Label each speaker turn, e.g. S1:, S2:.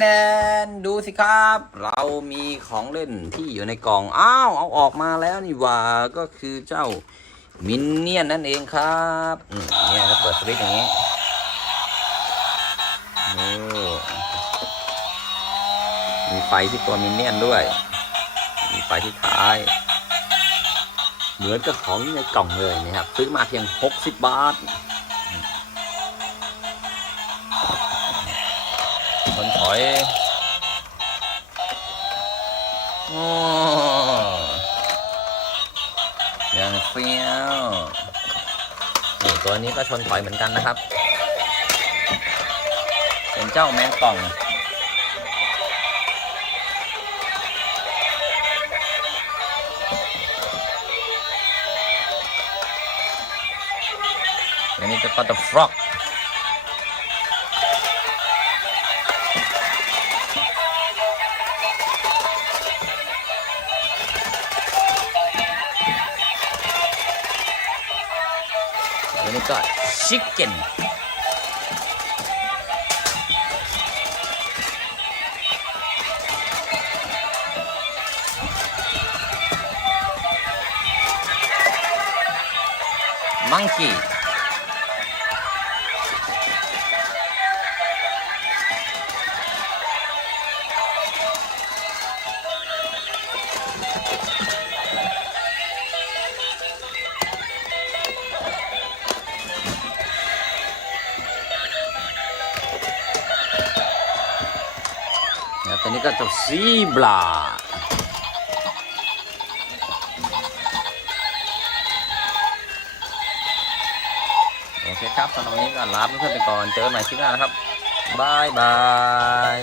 S1: แดนดูสิครับ เรามีของเล่นที่อยู่ในกล่อง อ้าว เอาออกมาแล้วนี่ว่าก็คือเจ้ามินเนี่ยนนั่นเองครับเนี่ยก็เปิดสวิตช์อย่างนี้มีไฟที่ตัวมินเนี่ยนด้วย มีไฟที่ท้าย เหมือนกับของในกล่องเลยนะครับ ซื้อมาเพียง 60 บาท คนถอยโอ้ยังเฟี้ยวนี่ตัวนี้ก็ชนถอยเหมือนกันนะครับ เป็นเจ้าแมงป่องอันนี้จะก็ตะฟรอก อันนี้ก็ชิ แล้วตัวนี้ก็จะซีบลาโอเคครับสำหรับวันนี้ก็ลาเพื่อนๆไปก่อน เจอกันใหม่คลิปหน้านะครับบายบาย